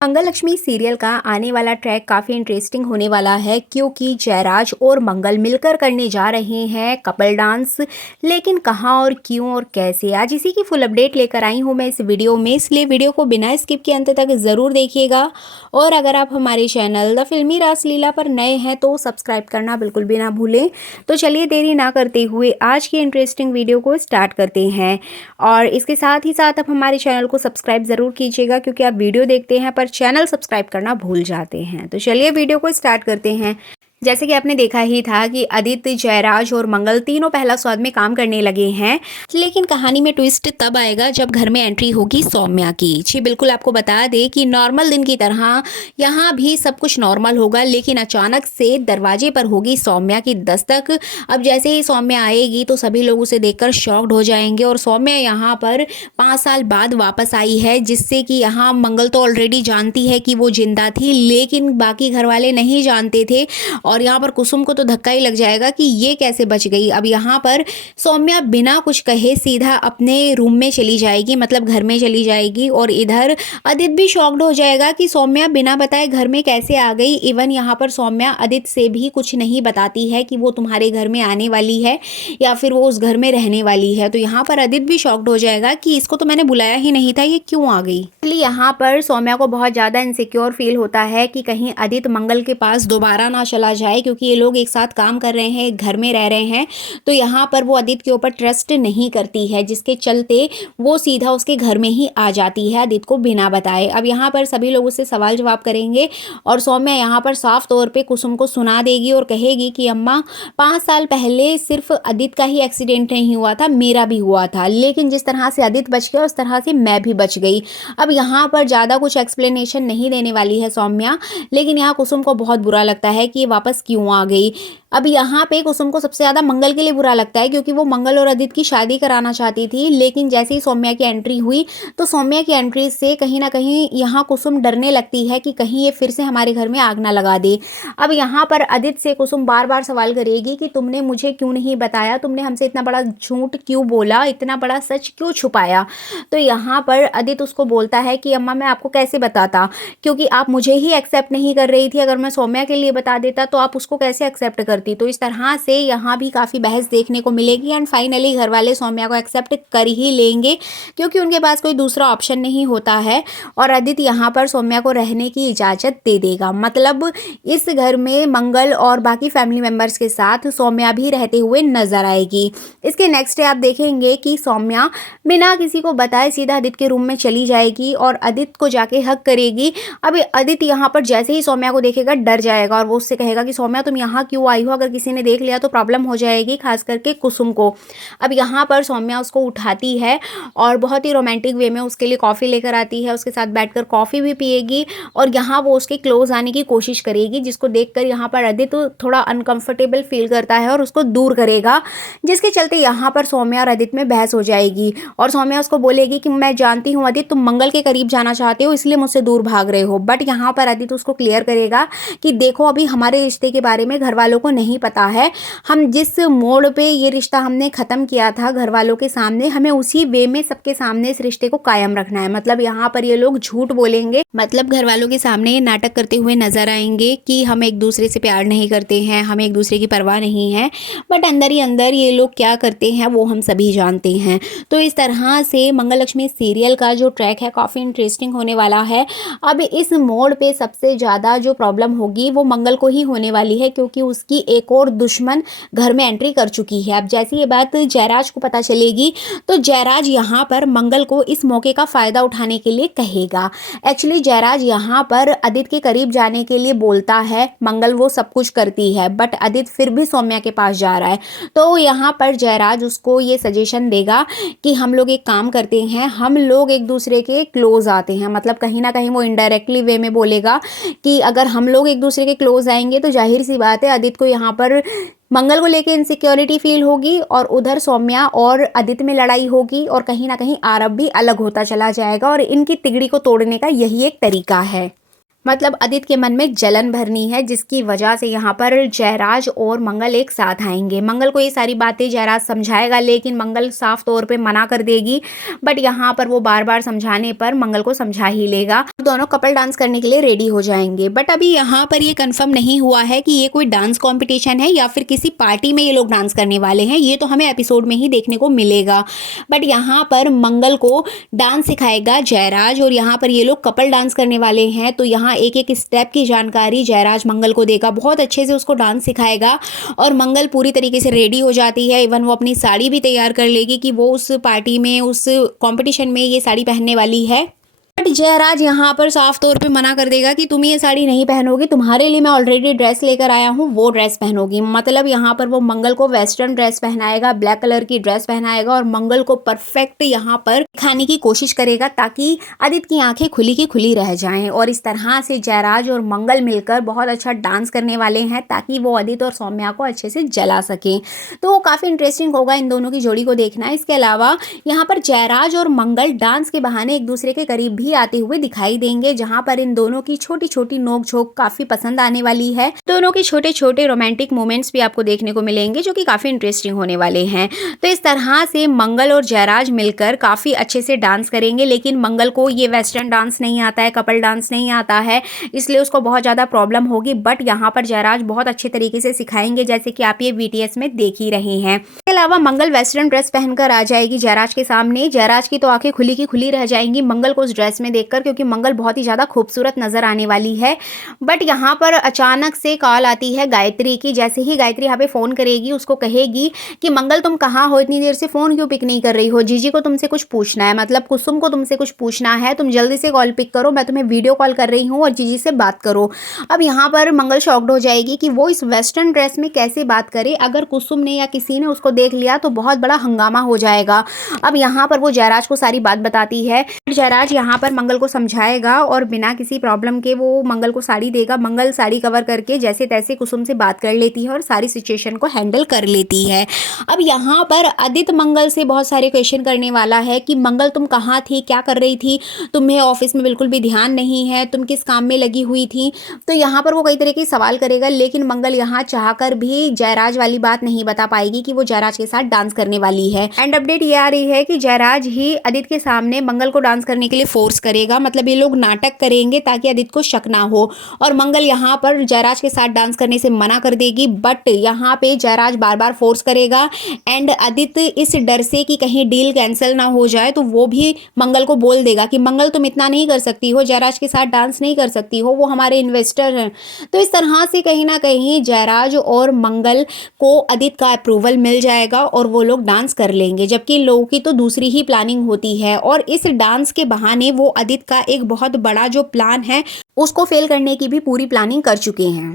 मंगल Lakshmi serial का आने वाला ट्रैक काफ़ी इंटरेस्टिंग होने वाला है क्योंकि जयराज और मंगल मिलकर करने जा रहे हैं कपल डांस। लेकिन कहाँ और क्यों और कैसे, आज इसी की फुल अपडेट लेकर आई हूँ मैं इस वीडियो में, इसलिए वीडियो को बिना स्किप के अंत तक ज़रूर देखिएगा। और अगर आप हमारे चैनल द फिल्मी रासलीला पर नए हैं तो सब्सक्राइब करना बिल्कुल भी ना भूलें। तो चलिए देरी ना करते हुए आज की इंटरेस्टिंग वीडियो को स्टार्ट करते हैं। और इसके साथ ही साथ आप हमारे चैनल को सब्सक्राइब ज़रूर कीजिएगा क्योंकि आप वीडियो देखते हैं पर चैनल सब्सक्राइब करना भूल जाते हैं। तो चलिए वीडियो को स्टार्ट करते हैं। जैसे कि आपने देखा ही था कि आदित्य, जयराज और मंगल तीनों पहला स्वाद में काम करने लगे हैं। लेकिन कहानी में ट्विस्ट तब आएगा जब घर में एंट्री होगी सौम्या की। जी बिल्कुल, आपको बता दें कि नॉर्मल दिन की तरह यहाँ भी सब कुछ नॉर्मल होगा, लेकिन अचानक से दरवाजे पर होगी सौम्या की दस्तक। अब जैसे ही सौम्या आएगी तो सभी लोग उसे देखकर शॉक्ड हो जाएंगे। और सौम्या यहाँ पर 5 साल बाद वापस आई है, जिससे कि यहाँ मंगल तो ऑलरेडी जानती है कि वो जिंदा थी, लेकिन बाकी घर वाले नहीं जानते थे। और यहाँ पर कुसुम को तो धक्का ही लग जाएगा कि ये कैसे बच गई। अब यहाँ पर सौम्या बिना कुछ कहे सीधा अपने रूम में चली जाएगी, मतलब घर में चली जाएगी। और इधर आदित्य भी शॉक्ड हो जाएगा कि सौम्या बिना बताए घर में कैसे आ गई। इवन यहाँ पर सौम्या आदित्य से भी कुछ नहीं बताती है कि वो तुम्हारे घर में आने वाली है या फिर वो उस घर में रहने वाली है। तो यहाँ पर आदित्य भी शॉक्ड हो जाएगा कि इसको तो मैंने बुलाया ही नहीं था, ये क्यों आ गई। इसलिए यहाँ पर सौम्या को बहुत ज़्यादा इनसिक्योर फील होता है कि कहीं आदित्य मंगल के पास दोबारा ना चला जाए, क्योंकि ये लोग एक साथ काम कर रहे हैं, घर में रह रहे हैं। तो यहाँ पर वो आदित्य के ऊपर ट्रस्ट नहीं करती है, जिसके चलते वो सीधा उसके घर में ही आ जाती है आदित्य को बिना बताए। अब यहाँ पर सभी लोग उससे सवाल जवाब करेंगे और सौम्या यहाँ पर साफ तौर पे कुसुम को सुना देगी और कहेगी कि अम्मा, 5 साल पहले सिर्फ आदित्य का ही एक्सीडेंट नहीं हुआ था, मेरा भी हुआ था। लेकिन जिस तरह से आदित्य बच गया उस तरह से मैं भी बच गई। अब यहाँ पर ज़्यादा कुछ एक्सप्लेनेशन नहीं देने वाली है सौम्या, लेकिन यहाँ कुसुम को बहुत बुरा लगता है कि ये वापस क्यों आ गई। अब यहाँ पे कुसुम को सबसे ज़्यादा मंगल के लिए बुरा लगता है, क्योंकि वो मंगल और आदित्य की शादी कराना चाहती थी। लेकिन जैसे ही सौम्या की एंट्री हुई तो सौम्या की एंट्री से कहीं ना कहीं यहाँ कुसुम डरने लगती है कि कहीं ये फिर से हमारे घर में आग ना लगा दे। अब यहाँ पर आदित्य से कुसुम बार बार सवाल करेगी कि तुमने मुझे क्यों नहीं बताया, तुमने हमसे इतना बड़ा झूठ क्यों बोला, इतना बड़ा सच क्यों छुपाया। तो यहाँ पर आदित्य उसको बोलता है कि अम्मा, मैं आपको कैसे बताता, क्योंकि आप मुझे ही एक्सेप्ट नहीं कर रही थी। अगर मैं सौम्या के लिए बता देता तो आप उसको कैसे एक्सेप्ट करती। तो इस तरह से यहाँ भी काफ़ी बहस देखने को मिलेगी एंड फाइनली घर वाले सौम्या को एक्सेप्ट कर ही लेंगे, क्योंकि उनके पास कोई दूसरा ऑप्शन नहीं होता है। और आदित्य यहाँ पर सौम्या को रहने की इजाज़त दे देगा, मतलब इस घर में मंगल और बाकी फैमिली मेम्बर्स के साथ सौम्या भी रहते हुए नजर आएगी। इसके नेक्स्ट डे आप देखेंगे कि सौम्या बिना किसी को बताए सीधा आदित्य के रूम में चली जाएगी और आदित्य को जाके हक करेगी। अब आदित्य यहाँ पर जैसे ही सौम्या को देखेगा डर जाएगा और वो उससे कहेगा कि सौम्या, तुम यहाँ क्यों आई हो, अगर किसी ने देख लिया तो प्रॉब्लम हो जाएगी, खास करके कुसुम को। अब यहाँ पर सौम्या उसको उठाती है और बहुत ही रोमांटिक वे में उसके लिए कॉफ़ी लेकर आती है, उसके साथ बैठकर कॉफ़ी भी पिएगी और यहाँ वो उसके क्लोज आने की कोशिश करेगी, जिसको देखकर यहाँ पर आदित्य थोड़ा अनकंफर्टेबल फील करता है और उसको दूर करेगा, जिसके चलते यहाँ पर सौम्या और आदित्य में बहस हो जाएगी। और सौम्या उसको बोलेगी कि मैं जानती हूँ आदित्य, तुम मंगल के करीब जाना चाहते हो, इसलिए मुझसे दूर भाग रहे हो। बट यहाँ पर आदित्य उसको क्लियर करेगा कि देखो, अभी हमारे रिश्ते के बारे में घर वालों को नहीं पता है। हम जिस मोड़ पे ये रिश्ता हमने ख़त्म किया था घर वालों के सामने, हमें उसी वे में सबके सामने इस रिश्ते को कायम रखना है। मतलब यहाँ पर ये लोग झूठ बोलेंगे, मतलब घर वालों के सामने ये नाटक करते हुए नजर आएंगे कि हम एक दूसरे से प्यार नहीं करते हैं, हमें एक दूसरे की परवाह नहीं है। बट अंदर ही अंदर ये लोग क्या करते हैं वो हम सभी जानते हैं। तो इस तरह से मंगल लक्ष्मी सीरियल का जो ट्रैक है काफ़ी इंटरेस्टिंग होने वाला है। अब इस मोड़ पे सबसे ज़्यादा जो प्रॉब्लम होगी वो मंगल को ही होने वाली है, क्योंकि उसकी एक और दुश्मन घर में एंट्री कर चुकी है। अब जैसे ये बात जयराज को पता चलेगी तो जयराज यहाँ पर मंगल को इस मौके का फ़ायदा उठाने के लिए कहेगा। एक्चुअली जयराज यहाँ पर आदित्य के करीब जाने के लिए बोलता है, मंगल वो सब कुछ करती है, बट आदित्य फिर भी सौम्या के पास जा रहा है। तो यहाँ पर जयराज उसको ये सजेशन देगा कि हम लोग एक काम करते हैं, हम लोग एक दूसरे के क्लोज आते हैं। मतलब कहीं ना कहीं वो इनडायरेक्टली वे में बोलेगा कि अगर हम लोग एक दूसरे के क्लोज आएंगे तो जाहिर सी बात है आदित्य को यहाँ पर मंगल को लेके इनसिक्योरिटी फील होगी और उधर सौम्या और आदित्य में लड़ाई होगी और कहीं ना कहीं आरव भी अलग होता चला जाएगा। और इनकी तिगड़ी को तोड़ने का यही एक तरीका है। मतलब आदित्य के मन में जलन भरनी है, जिसकी वजह से यहाँ पर जयराज और मंगल एक साथ आएंगे। मंगल को ये सारी बातें जयराज समझाएगा, लेकिन मंगल साफ तौर पे मना कर देगी। बट यहाँ पर वो बार बार समझाने पर मंगल को समझा ही लेगा। दोनों कपल डांस करने के लिए रेडी हो जाएंगे। बट अभी यहाँ पर ये कंफर्म नहीं हुआ है कि ये कोई डांस कॉम्पिटिशन है या फिर किसी पार्टी में ये लोग डांस करने वाले हैं। ये तो हमें एपिसोड में ही देखने को मिलेगा। बट यहाँ पर मंगल को डांस सिखाएगा जयराज, और यहाँ पर ये लोग कपल डांस करने वाले हैं। तो यहाँ एक एक स्टेप की जानकारी जयराज मंगल को देगा, बहुत अच्छे से उसको डांस सिखाएगा। और मंगल पूरी तरीके से रेडी हो जाती है। इवन वो अपनी साड़ी भी तैयार कर लेगी कि वो उस पार्टी में, उस कंपटीशन में ये साड़ी पहनने वाली है। बट जयराज यहाँ पर साफ तौर पे मना कर देगा कि तुम ये साड़ी नहीं पहनोगी, तुम्हारे लिए मैं ऑलरेडी ड्रेस लेकर आया हूँ, वो ड्रेस पहनोगी। मतलब यहाँ पर वो मंगल को वेस्टर्न ड्रेस पहनाएगा, ब्लैक कलर की ड्रेस पहनाएगा, और मंगल को परफेक्ट यहाँ पर दिखाने की कोशिश करेगा ताकि आदित्य की आंखें खुली की खुली रह जाएं। और इस तरह से जयराज और मंगल मिलकर बहुत अच्छा डांस करने वाले हैं ताकि वो आदित्य और सौम्या को अच्छे से जला सकें। तो काफ़ी इंटरेस्टिंग होगा इन दोनों की जोड़ी को देखना। इसके अलावा यहाँ पर जयराज और मंगल डांस के बहाने एक दूसरे के करीब भी आते हुए दिखाई देंगे, जहां पर इन दोनों की छोटी छोटी नोक झोंक काफी पसंद आने वाली है। दोनों के छोटे छोटे रोमांटिक मोमेंट्स भी आपको देखने को मिलेंगे, जो कि काफी इंटरेस्टिंग होने वाले हैं। तो इस तरह से मंगल और जयराज मिलकर काफी अच्छे से डांस करेंगे, लेकिन मंगल को ये वेस्टर्न डांस नहीं आता है, कपल डांस नहीं आता है, इसलिए उसको बहुत ज्यादा प्रॉब्लम होगी। बट यहाँ पर जयराज बहुत अच्छे तरीके से सिखाएंगे, जैसे कि आप ये BTS में देख ही रहे हैं। इसके अलावा मंगल वेस्टर्न ड्रेस पहनकर आ जाएगी जयराज के सामने। जयराज की तो आंखें खुली की खुली रह जाएंगी मंगल को उस ड्रेस में देखकर, क्योंकि मंगल बहुत ही ज़्यादा खूबसूरत नजर आने वाली है। बट यहाँ पर अचानक से कॉल आती है गायत्री की। जैसे ही गायत्री यहाँ पे फ़ोन करेगी, उसको कहेगी कि मंगल तुम कहाँ हो, इतनी देर से फ़ोन क्यों पिक नहीं कर रही हो, जीजी को तुमसे कुछ पूछना है, मतलब कुसुम को तुमसे कुछ पूछना है, तुम जल्दी से कॉल पिक करो, मैं तुम्हें वीडियो कॉल कर रही हूँ और जीजी से बात करो। अब यहाँ पर मंगल शॉक्ड हो जाएगी कि वो इस वेस्टर्न ड्रेस में कैसे बात करे, अगर कुसुम ने या किसी ने उसको देख लिया तो बहुत बड़ा हंगामा हो जाएगा। अब यहाँ पर वो जयराज को सारी बात बताती है। जयराज यहाँ पर मंगल को समझाएगा और बिना किसी प्रॉब्लम के वो मंगल को साड़ी देगा। मंगल साड़ी कवर करके जैसे तैसे कुसुम से बात कर लेती है और सारी सिचुएशन को हैंडल कर लेती है। अब यहाँ पर आदित्य मंगल से बहुत सारे क्वेश्चन करने वाला है कि मंगल तुम कहाँ थी, क्या कर रही थी, तुम्हें ऑफिस में बिल्कुल भी ध्यान नहीं है, तुम किस काम में लगी हुई थी। तो यहाँ पर वो कई तरह के सवाल करेगा, लेकिन मंगल यहाँ चाहकर भी जयराज वाली बात नहीं बता पाएगी कि वो जयराज के साथ डांस करने वाली है। एंड अपडेट ये आ रही है कि जयराज ही आदित्य के सामने मंगल को डांस करने के लिए फोर्स करेगा। मतलब ये लोग नाटक करेंगे ताकि आदित्य को शक ना हो, और मंगल यहाँ पर जयराज के साथ डांस करने से मना कर देगी। बट यहाँ पे जयराज बार बार फोर्स करेगा, एंड आदित्य इस डर से कि कहीं डील कैंसिल ना हो जाए तो वो भी मंगल को बोल देगा कि मंगल तुम इतना नहीं कर सकती हो, जयराज के साथ डांस नहीं कर सकती हो, वो हमारे इन्वेस्टर हैं। तो इस तरह से कहीं ना कहीं जयराज और मंगल को आदित्य का अप्रूवल मिल जाएगा और वो लोग डांस कर लेंगे। जबकि इन लोगों की तो दूसरी ही प्लानिंग होती है, और इस डांस के बहाने वो आदित्य का एक बहुत बड़ा जो प्लान है उसको फेल करने की भी पूरी प्लानिंग कर चुके हैं।